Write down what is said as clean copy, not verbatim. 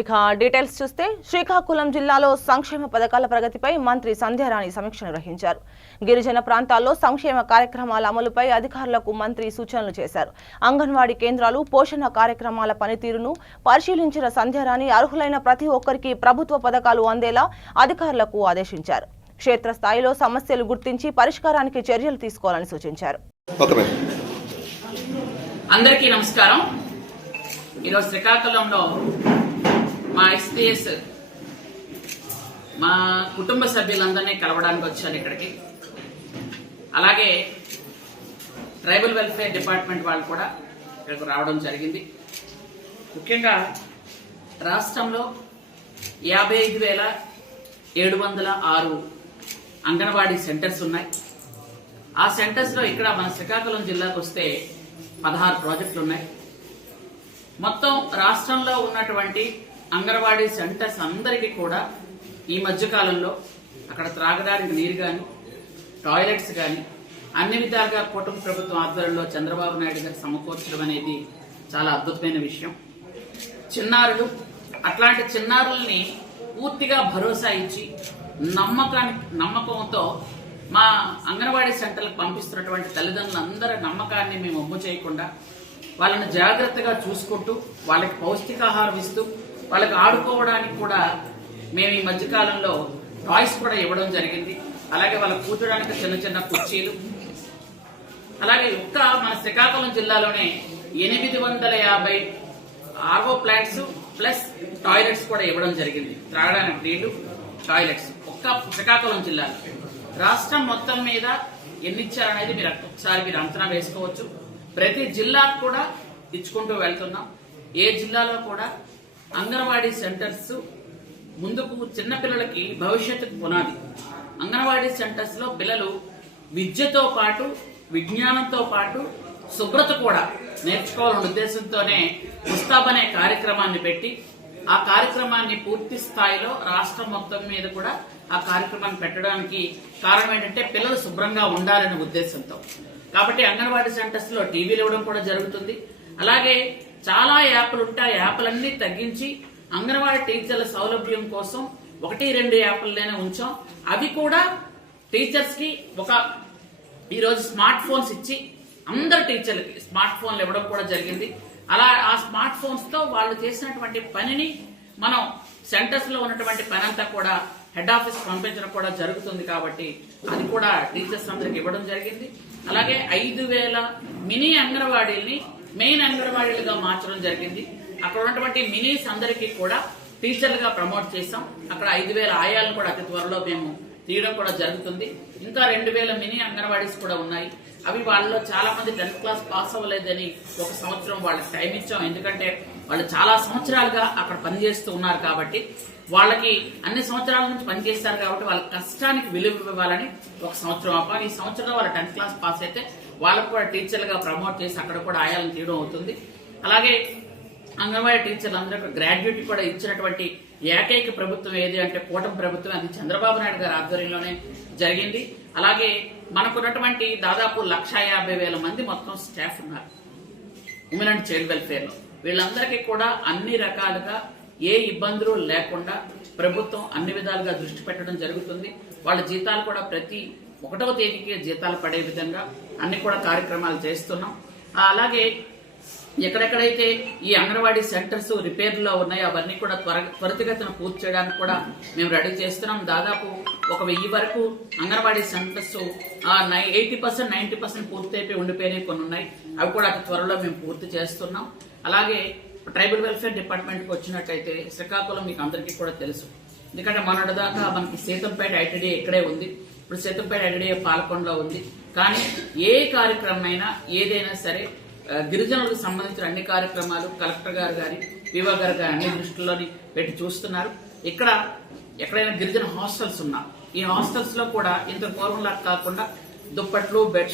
ఇక డీటెయిల్స్ చూస్తే శ్రీకాకుళం జిల్లాలో సంక్షేమ పథకాల ప్రగతిపై మంత్రి సంధ్యారాణి సమీక్ష నిర్వహించారు. గిరిజన ప్రాంతాల్లో సంక్షేమ కార్యక్రమాల అమలుపై అధికారులకు మంత్రి సూచనలు చేశారు. అంగన్వాడీ కేంద్రాలు, పోషణ కార్యక్రమాల పనితీరును పరిశీలించిన సంధ్యారాణి అర్హులైన ప్రతి ఒక్కరికి ప్రభుత్వ పథకాలు అందేలా అధికారులకు ఆదేశించారు. క్షేత్రస్థాయిలో సమస్యలు గుర్తించి పరిష్కారానికి చర్యలు తీసుకోవాలని సూచించారు. అందరికీ నమస్కారం. ఈరోజు శ్రీకాకుళంలో మా ఎస్పీఎస్ మా కుటుంబ సభ్యులందరినీ కలవడానికి వచ్చాను ఇక్కడికి. అలాగే ట్రైబల్ వెల్ఫేర్ డిపార్ట్మెంట్ వాళ్ళు కూడా ఇక్కడికి రావడం జరిగింది. ముఖ్యంగా రాష్ట్రంలో 55,706 అంగన్వాడీ సెంటర్స్ ఉన్నాయి. ఆ సెంటర్స్లో ఇక్కడ మన శ్రీకాకుళం జిల్లాకు వస్తే 16 ప్రాజెక్టులు ఉన్నాయి. మొత్తం రాష్ట్రంలో ఉన్నటువంటి అంగన్వాడీ సెంటర్స్ అందరికీ కూడా ఈ మధ్యకాలంలో అక్కడ త్రాగడానికి నీరు కానీ, టాయిలెట్స్ కానీ అన్ని విధాలుగా కుటుంబ ప్రభుత్వం ఆధ్వర్యంలో చంద్రబాబు నాయుడు గారు సమకూర్చడం అనేది చాలా అద్భుతమైన విషయం. చిన్నారులు, అట్లాంటి చిన్నారుల్ని పూర్తిగా భరోసా ఇచ్చి నమ్మకంతో మా అంగన్వాడీ సెంటర్లకు పంపిస్తున్నటువంటి తల్లిదండ్రులందరి నమ్మకాన్ని మేము ఒమ్ము చేయకుండా వాళ్ళని జాగ్రత్తగా చూసుకుంటూ వాళ్ళకి పౌష్టికాహారం ఇస్తూ వాళ్ళకి ఆడుకోవడానికి కూడా మేము ఈ మధ్యకాలంలో టాయ్స్ కూడా ఇవ్వడం జరిగింది. అలాగే వాళ్ళకి కూర్చోడానికి చిన్న చిన్న కుర్చీలు, అలాగే మన శ్రీకాకుళం జిల్లాలోనే 850 ఆర్వో ప్లాంట్స్ ప్లస్ టాయిలెట్స్ కూడా ఇవ్వడం జరిగింది. త్రాగడానికి నీళ్లు, టాయిలెట్స్ శ్రీకాకుళం జిల్లాలో. రాష్ట్రం మొత్తం మీద ఎన్ని ఇచ్చారనేది మీరు అంచనా వేసుకోవచ్చు. ప్రతి జిల్లాకు కూడా ఇచ్చుకుంటూ వెళ్తున్నాం. ఏ జిల్లాలో కూడా అంగన్వాడీ సెంటర్స్ ముందుకు చిన్నపిల్లలకి భవిష్యత్తుకు పునాది. అంగన్వాడీ సెంటర్స్ లో పిల్లలు విద్యతో పాటు విజ్ఞానంతో పాటు శుభ్రత కూడా నేర్చుకోవాలనే ఉద్దేశంతోనే ముస్తాబ్ అనే కార్యక్రమాన్ని పెట్టి ఆ కార్యక్రమాన్ని పూర్తి స్థాయిలో రాష్ట్రం మొత్తం మీద కూడా ఆ కార్యక్రమాన్ని పెట్టడానికి కారణం ఏంటంటే పిల్లలు శుభ్రంగా ఉండాలనే ఉద్దేశంతో. కాబట్టి అంగన్వాడీ సెంటర్స్ లో టీవీలు ఇవ్వడం కూడా జరుగుతుంది. అలాగే చాలా యాప్లు ఉంటాయి. ఆ యాప్లన్నీ తగ్గించి అంగన్వాడీ టీచర్ల సౌలభ్యం కోసం 1-2 యాప్లనే ఉంచాం. అవి కూడా టీచర్స్ కి ఈరోజు స్మార్ట్ ఫోన్స్ ఇచ్చి అందరు టీచర్లకి స్మార్ట్ ఫోన్లు ఇవ్వడం కూడా జరిగింది. అలా ఆ స్మార్ట్ ఫోన్స్ తో వాళ్ళు చేసినటువంటి పనిని మనం సెంటర్స్ లో ఉన్నటువంటి పని అంతా కూడా హెడ్ ఆఫీస్ పంపించడం కూడా జరుగుతుంది. కాబట్టి అది కూడా టీచర్స్ అందరికి ఇవ్వడం జరిగింది. అలాగే 5,000 మినీ అంగన్వాడీల్ని మెయిన్ అంగన్వాడీలుగా మార్చడం జరిగింది. అక్కడ ఉన్నటువంటి మినీస్ అందరికీ కూడా టీచర్లుగా ప్రమోట్ చేశాం. అక్కడ 5,000 ఆయాలను కూడా అతి త్వరలో మేము తీయడం కూడా జరుగుతుంది. ఇంకా 2,000 మినీ అంగన్వాడీస్ కూడా ఉన్నాయి. అవి వాళ్ళలో చాలా మంది 10th క్లాస్ పాస్ అవ్వలేదని 1 సంవత్సరం వాళ్ళకి టైం ఇచ్చాం. ఎందుకంటే వాళ్ళు చాలా సంవత్సరాలుగా అక్కడ పనిచేస్తూ ఉన్నారు కాబట్టి వాళ్ళకి అన్ని సంవత్సరాల నుంచి పనిచేస్తారు కాబట్టి వాళ్ళ కష్టానికి విలువ ఇవ్వాలని 1 సంవత్సరం ఆపాలి. ఈ సంవత్సరంలో వాళ్ళు 10th క్లాస్ పాస్ అయితే వాళ్ళకు కూడా టీచర్లుగా ప్రమోట్ చేసి అక్కడ కూడా ఆయాలను తీయడం అవుతుంది. అలాగే అంగన్వాడీ టీచర్లు అందరూ గ్రాడ్యుయేట్ కూడా ఇచ్చినటువంటి ఏకైక ప్రభుత్వం ఏది అంటే కూటమి ప్రభుత్వం. అది చంద్రబాబు నాయుడు గారి ఆధ్వర్యంలోనే జరిగింది. అలాగే మనకున్నటువంటి దాదాపు 1,50,000 మంది మొత్తం స్టాఫ్ ఉన్నారు ఉమెన్ అండ్ చైల్డ్ వెల్ఫేర్ లో. వీళ్ళందరికీ కూడా అన్ని రకాలుగా ఏ ఇబ్బందులు లేకుండా ప్రభుత్వం అన్ని విధాలుగా దృష్టి పెట్టడం జరుగుతుంది. వాళ్ళ జీతాలు కూడా ప్రతి 1వ తేదీకి జీతాలు పడే విధంగా అన్ని కూడా కార్యక్రమాలు చేస్తున్నాం. అలాగే ఎక్కడెక్కడైతే ఈ అంగన్వాడీ సెంటర్స్ రిపేర్లో ఉన్నాయో అవన్నీ కూడా త్వరితగతిన పూర్తి చేయడానికి కూడా మేము రెడీ చేస్తున్నాం. దాదాపు 1,000 వరకు అంగన్వాడీ సెంటర్స్ 80%, 90% పూర్తి అయిపోయి ఉండిపోయినాయి కొన్ని ఉన్నాయి. అవి కూడా అతి త్వరలో మేము పూర్తి చేస్తున్నాం. అలాగే ట్రైబల్ వెల్ఫేర్ డిపార్ట్మెంట్కి వచ్చినట్టయితే శ్రీకాకుళం మీకు అందరికీ కూడా తెలుసు. ఎందుకంటే మొన్నటిదాకా మనకి సీతంపేట ఐటీడీఏ ఇక్కడే ఉంది. ఇప్పుడు సీతంపేట ఐటీడీఏ పాలకొండలో ఉంది. కానీ ఏ కార్యక్రమం అయినా ఏదైనా సరే గిరిజనులకు సంబంధించిన అన్ని కార్యక్రమాలు కలెక్టర్ గారు గాని వివో గారు గాని అన్ని దృష్టిలోని పెట్టి చూస్తున్నారు. ఇక్కడ ఎక్కడైనా గిరిజన హాస్టల్స్ ఉన్నా ఈ హాస్టల్స్ లో కూడా ఇంత పూర్వంలా కాకుండా దుప్పట్లు, బెడ్